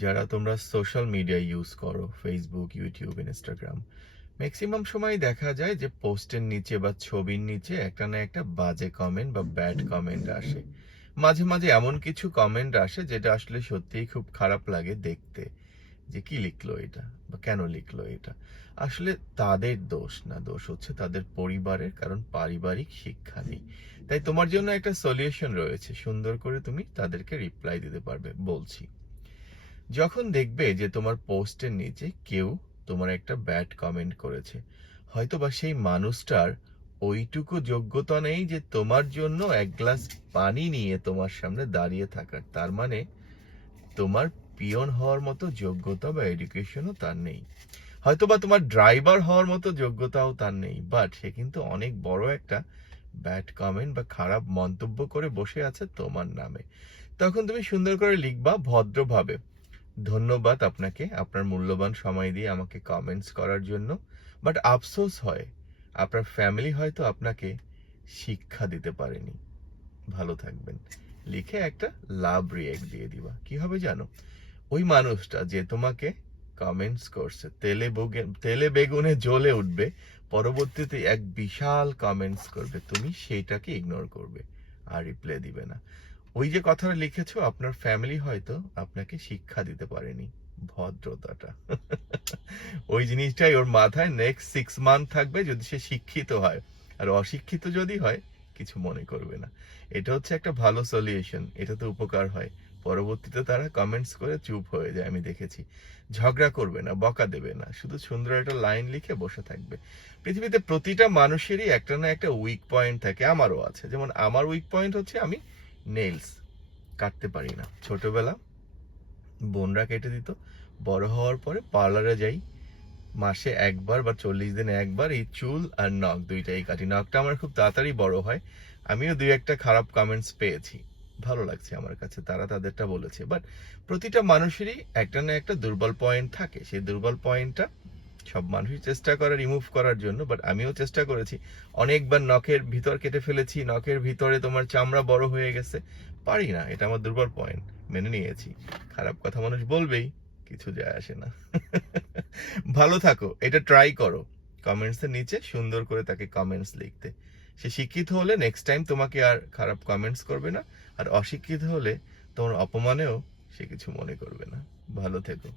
যারা তোমরা social media use করো, ফেসবুক, ইউটিউব, ইনস্টাগ্রাম, ম্যাক্সিমাম সময় দেখা যায় যে পোস্টের নিচে বা ছবির নিচে একটা না একটা বাজে কমেন্ট বা ব্যাড কমেন্ট আসে। মাঝে মাঝে এমন কিছু কমেন্ট আসে যেটা আসলে সত্যিই খুব খারাপ লাগে দেখতে, যে কি লিখলো এটা বা কেন লিখলো এটা। আসলে তাদের দোষ না, দোষ হচ্ছে তাদের পরিবারের, কারণ পারিবারিক শিক্ষা নেই। তাই তোমার জন্য একটা সলিউশন রয়েছে, সুন্দর করে তুমি তাদেরকে রিপ্লাই দিতে পারবে। বলছি, যখন দেখবে যে তোমার পোস্টের নিচে কেউ তোমার একটা ব্যাড কমেন্ট করেছে, হয়তো বা সেই মানুষটার ওইটুকু যোগ্যতা নেই যে তোমার জন্য এক গ্লাস পানি নিয়ে তোমার সামনে দাঁড়িয়ে থাকার, তার মানে তোমার পিয়ন হওয়ার মতো যোগ্যতা বা এডুকেশনও তার নেই। হয়তো বা তোমার ড্রাইভার হওয়ার মতো যোগ্যতাও তার নেই, বাট সে কিন্তু অনেক বড় একটা ব্যাড কমেন্ট বা খারাপ মন্তব্য করে বসে আছে তোমার নামে। তখন তুমি সুন্দর করে লিখবা ভদ্রভাবে, ধন্যবাদ আপনাকে আপনার মূল্যবান সময় দিয়ে আমাকে কমেন্টস করার জন্য, বাট আফসোস হয় আপনার ফ্যামিলি হয়তো আপনাকে শিক্ষা দিতে পারেনি। ভালো থাকবেন, লিখে একটা লাভ রিয়েক্ট দিয়ে দিবা। কি হবে জানো, ওই মানুষটা যে তোমাকে কমেন্টস করছে তেলে বেগুনে জ্বলে উঠবে, পরবর্তীতে এক বিশাল কমেন্টস করবে, তুমি সেইটাকে ইগনোর করবে আর রিপ্লাই দিবে না। ওই যে কথাটা লিখেছো, আপনার ফ্যামিলি হয়তো আপনাকে শিক্ষা দিতে পারেনি ভদ্রতাটা। ওই জিনিসটাই ওর মাথায় নেক্সট 6 মান্থ থাকবে যদি সে শিক্ষিত হয়। আর অশিক্ষিত যদি হয়, কিছু মনে করবে না। এটা হচ্ছে একটা ভালো সলিউশন, এটাতে উপকার হয়। পরবর্তীতে তারা কমেন্টস করে চুপ হয়ে যায়, আমি দেখেছি। ঝগড়া করবে না, বকা দেবে না, শুধু সুন্দর একটা লাইন লিখে বসে থাকবে। পৃথিবীতে প্রতিটা মানুষেরই একটা না একটা উইক পয়েন্ট থাকে, আমারও আছে। যেমন আমার উইক পয়েন্ট হচ্ছে আমি নেইলস কাটতে পারি না। ছোটবেলা বোনরা কেটে দিত, বড় হওয়ার পরে পার্লারে যাই, মাসে একবার বা 40 দিনে একবার এই চুল আর নখ দুইটাই কাটি। নখটা আমার খুব তাড়াতাড়ি বড় হয়। আমিও দুই একটা খারাপ কমেন্টস পেয়েছি, ভালো লাগছে আমার কাছে, তারা তাদেরটা বলেছে। বাট প্রতিটা মানুষেরই একটা না একটা দুর্বল পয়েন্ট থাকে, সেই দুর্বল পয়েন্টটা সব মানুষই চেষ্টা করে রিমুভ করার জন্য, বাট আমিও চেষ্টা করেছি। অনেকবার নখের ভিতর কেটে ফেলেছি, নখের ভিতরে তোমার চামড়া বড় হয়ে গেছে। পারি না, এটা আমার দুর্বল পয়েন্ট, মেনে নিয়েছি। খারাপ কথা মানুষ বলবেই, কিছু যায় আসে না। ভালো থাকো, এটা ট্রাই করো। কমেন্টস এর নিচে সুন্দর করে তাকে কমেন্টস লিখতে। সে শিক্ষিত হলে নেক্সট টাইম তোমাকে আর খারাপ কমেন্টস করবে না, আর অশিক্ষিত হলে তোমার অপমানেও সে কিছু মনে করবে না। ভালো থেকো।